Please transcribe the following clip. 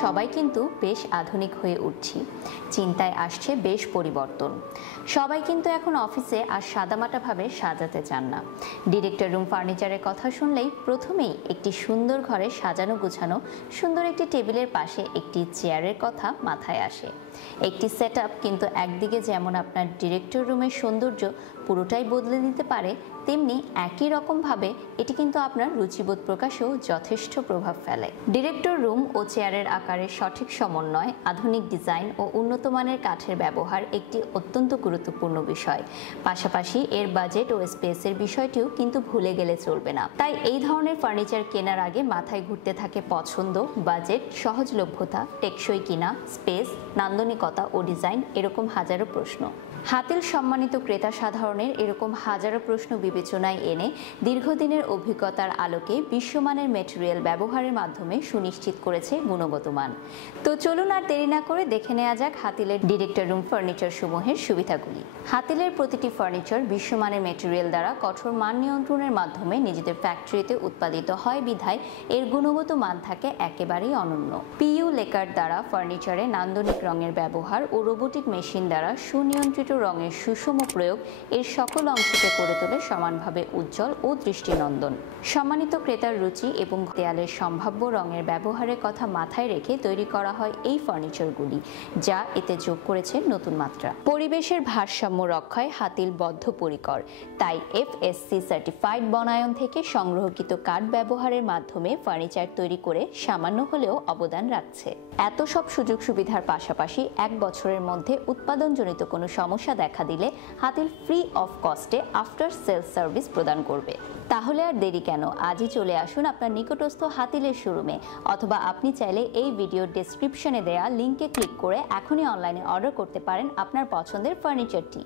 সবাই কিন্তু বেশ আধুনিক হয়ে উঠছি, চিন্তায় আসছে বেশ পরিবর্তন। সবাই কিন্তু এখন অফিসে আর সাদামাটাভাবে সাজাতে চান না। ডিরেক্টর রুম ফার্নিচারের কথা শুনলেই প্রথমেই একটি সুন্দর ঘরে সাজানো গুছানো সুন্দর একটি টেবিলের পাশে একটি চেয়ারের কথা মাথায় আসে। একটি সেটআপ কিন্তু একদিকে যেমন আপনার ডিরেক্টর রুমের সৌন্দর্য পুরোটাই বদলে দিতে পারে, তেমনি একই রকমভাবে এটি কিন্তু আপনার রুচিবোধ প্রকাশেও যথেষ্ট প্রভাব ফেলে। ডিরেক্টর রুম ও চেয়ারের আকারের সঠিক সমন্বয়, আধুনিক ডিজাইন ও উন্নত মানের কাঠের ব্যবহার একটি অত্যন্ত গুরুত্বপূর্ণ বিষয়। পাশাপাশি এর বাজেট ও স্পেসের বিষয়টিও কিন্তু ভুলে গেলে চলবে না। তাই এই ধরনের ফার্নিচার কেনার আগে মাথায় ঘুরতে থাকে পছন্দ, বাজেট, সহজলভ্যতা, টেকসই কিনা, স্পেস, নান্দনিকতা ও ডিজাইন, এরকম হাজারো প্রশ্ন। হাতিল সম্মানিত ক্রেতা সাধারণের এরকম হাজারো প্রশ্ন বিবেচনায় এনে দীর্ঘদিনের অভিজ্ঞতার আলোকে বিশ্বমানের ম্যাটেরিয়াল ব্যবহারের মাধ্যমে সুনিশ্চিত করেছে গুণগত মান। তো চলুন আর দেরি না করে দেখে নেওয়া যাক হাতিলের ডিরেক্টর রুম ফার্নিচার সমূহের সুবিধাগুলি। হাতিলের প্রতিটি ফার্নিচার বিশ্বমানের ম্যাটেরিয়াল দ্বারা কঠোর মান নিয়ন্ত্রণের মাধ্যমে নিজেদের ফ্যাক্টরিতে উৎপাদিত হয় বিধায় এর গুণগত মান থাকে একেবারেই অনন্য। পিইউ লেকার দ্বারা ফার্নিচারে নান্দনিক রঙের ব্যবহার ও রোবোটিক মেশিন দ্বারা সুনিয়ন্ত্রিত রঙের সুষম প্রয়োগ এর সকল অংশকে করে তোলে সমানভাবে উজ্জ্বল ও দৃষ্টিনন্দন। সম্মানিত ক্রেতার রুচি এবং দেয়ালের সম্ভাব্য রঙের ব্যবহারের কথা মাথায় রেখে তৈরি করা হয় এই ফার্নিচারগুলি, যা এতে যোগ করেছে নতুন মাত্রা। পরিবেশের ভারসাম্য রক্ষায় হাতিল বদ্ধপরিকর, তাই এফএসসি সার্টিফাইড বনায়ন থেকে সংগ্রহকৃত কাঠ ব্যবহারের মাধ্যমে ফার্নিচার তৈরি করে সামান্য হলেও অবদান রাখছে। এত সব সুযোগ সুবিধার পাশাপাশি 1 বছরের মধ্যে উৎপাদনজনিত কোনো সমস্যা দেখা দিলে হাতিল ফ্রি অফ কস্টে আফটার সেলস সার্ভিস প্রদান করবে। তাহলে আর দেরি কেন, আজই চলে আসুন আপনার নিকটস্থ হাতিলের শোরুমে, অথবা আপনি চাইলে এই ভিডিওর ডেসক্রিপশনে দেয়া লিংকে ক্লিক করে এখনই অনলাইনে অর্ডার করতে পারেন আপনার পছন্দের ফার্নিচারটি।